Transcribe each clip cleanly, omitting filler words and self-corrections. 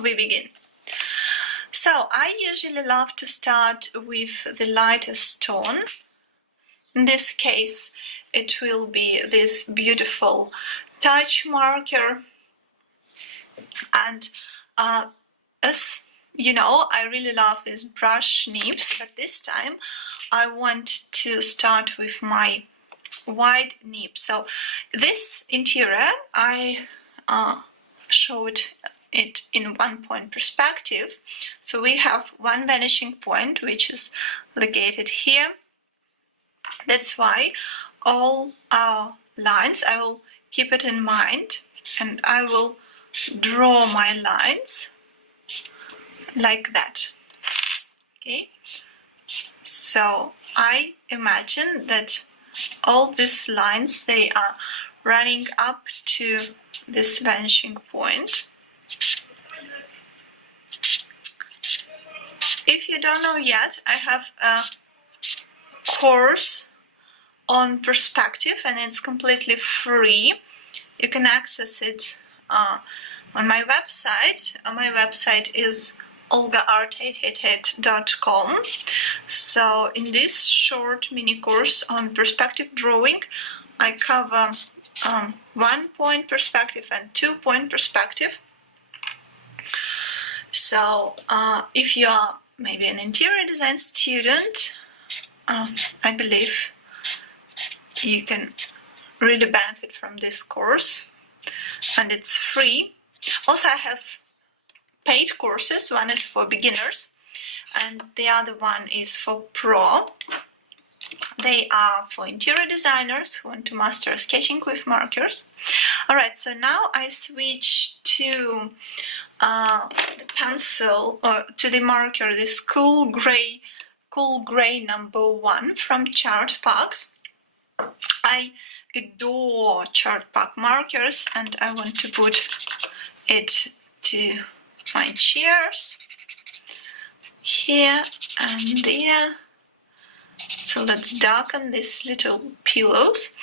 we begin. So I usually love to start with the lightest tone. In this case, it will be this beautiful touch marker. And as you know, I really love these brush nibs, but this time I want to start with my wide nib. So this interior, I showed it in 1-point perspective. So we have one vanishing point, which is located here. That's why all our lines, I will keep it in mind, and I will draw my lines like that. Okay, so I imagine that all these lines, they are running up to this vanishing point. If you don't know yet, I have a course on perspective, and it's completely free. You can access it on my website. My website is olgaart888.com. So in this short mini course on perspective drawing, I cover 1-point perspective and 2-point perspective. So if you are maybe an interior design student, I believe you can really benefit from this course, and it's free. Also, I have paid courses. One is for beginners and the other one is for pro. They are for interior designers who want to master sketching with markers. Alright, so now I switch to the pencil, or to the marker, this cool gray number 1 from Chartpaks. I adore Chartpak markers, and I want to put it to my chairs here and there. So let's darken these little pillows.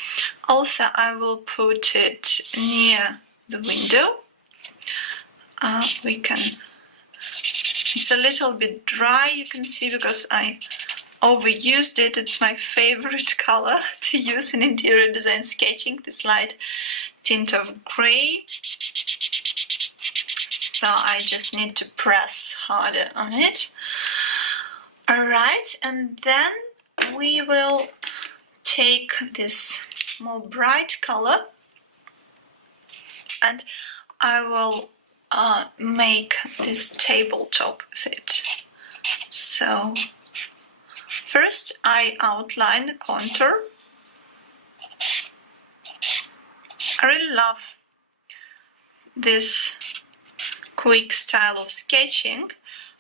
Also, I will put it near the window. It's a little bit dry, you can see, because I overused it. It's my favorite color to use in interior design sketching, this light tint of gray. So I just need to press harder on it. Alright, and then we will take this more bright color and I will make this tabletop with it. So first I outline the contour. I really love this quick style of sketching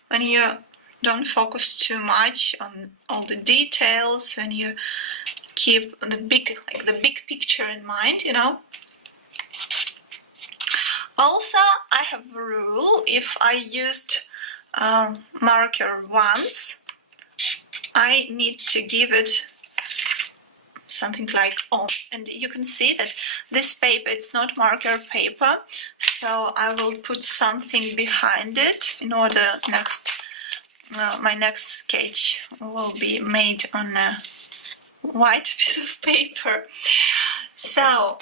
when you don't focus too much on all the details, when you keep the big picture in mind, you know. Also, I have a rule: if I used marker once, I need to give it something like on. And you can see that this paper, it's not marker paper, so I will put something behind it in order my next sketch will be made on a white piece of paper. So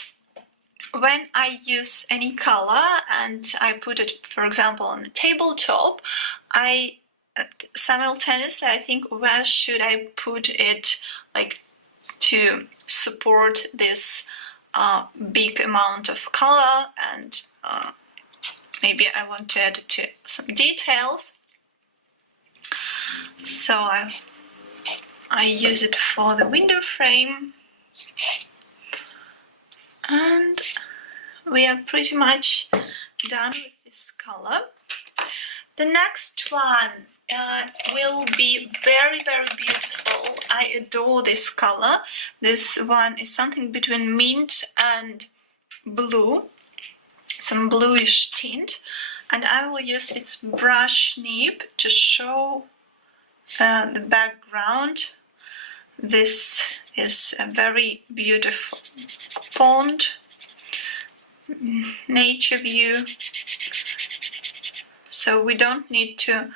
when I use any color and I put it, for example, on the tabletop, I simultaneously I think, where should I put it, like, to support this big amount of color, and maybe I want to add to some details. So I use it for the window frame, and we are pretty much done with this color. The next one will be very, very beautiful. I adore this color. This one is something between mint and blue, some bluish tint, and I will use its brush nib to show the background. This is a very beautiful pond, nature view. so we don't need to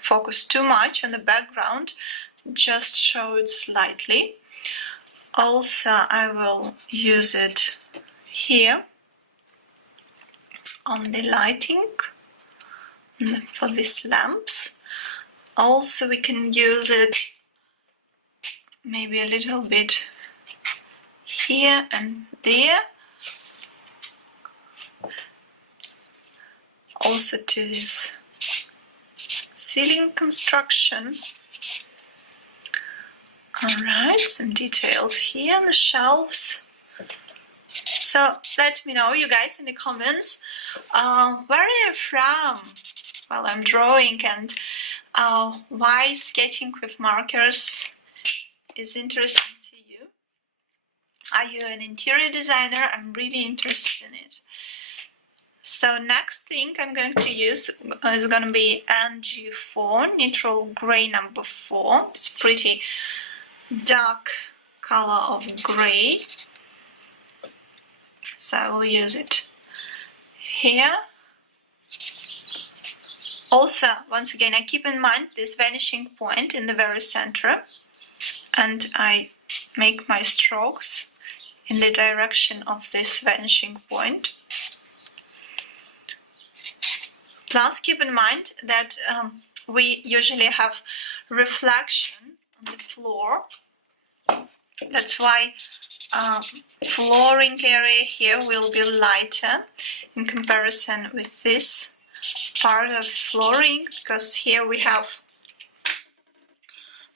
focus too much on the background, just show it slightly. Also, I will use it here on the lighting for these lamps. Also, we can use it maybe a little bit here and there. Also to this ceiling construction. Alright, some details here on the shelves. So let me know, you guys, in the comments, where are you from while I'm drawing, and why sketching with markers is interesting to you. Are you an interior designer? I'm really interested in it. So next thing I'm going to use is going to be NG4, neutral grey number 4. It's pretty dark color of grey. So I will use it here. Also, once again, I keep in mind this vanishing point in the very center, and I make my strokes in the direction of this vanishing point. Plus, keep in mind that we usually have reflection on the floor. That's why flooring area here will be lighter in comparison with this part of flooring, because here we have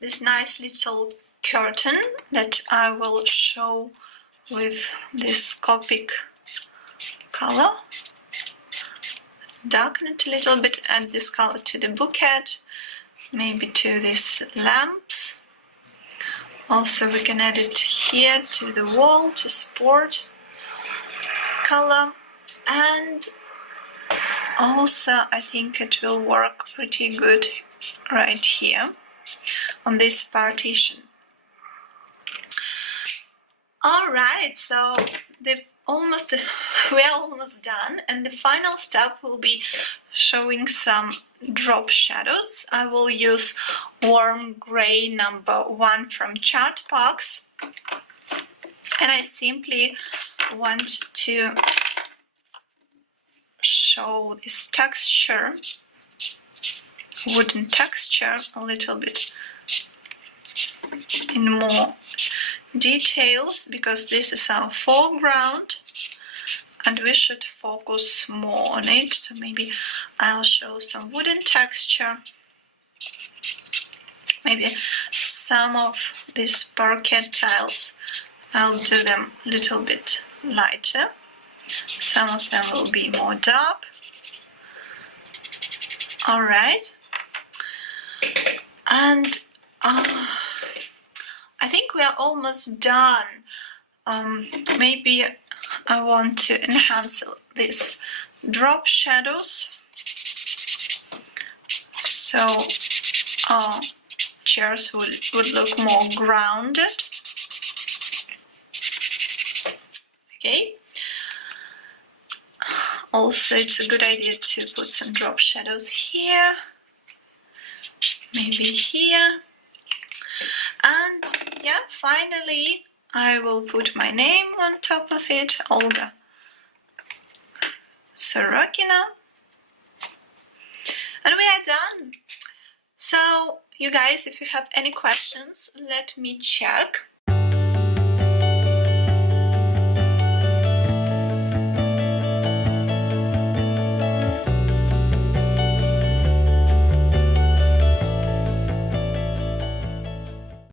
this nice little curtain that I will show with this Copic color. Let's darken it a little bit, add this color to the bouquet, maybe to these lamps. Also, we can add it here to the wall to support color, and also I think it will work pretty good right here on this partition. Alright, so we are almost done, and the final step will be showing some drop shadows. I will use warm grey number 1 from Chartbox, and I simply want to show this texture, wooden texture, a little bit in more details, because this is our foreground and we should focus more on it. So maybe I'll show some wooden texture, maybe some of these parquet tiles, I'll do them a little bit lighter, some of them will be more dark. Alright, and I think we are almost done. Maybe I want to enhance these drop shadows, so our chairs would look more grounded. Okay. Also, it's a good idea to put some drop shadows here, maybe here. And yeah, finally I will put my name on top of it, Olga Sorokina. And we are done. So you guys, if you have any questions, let me check.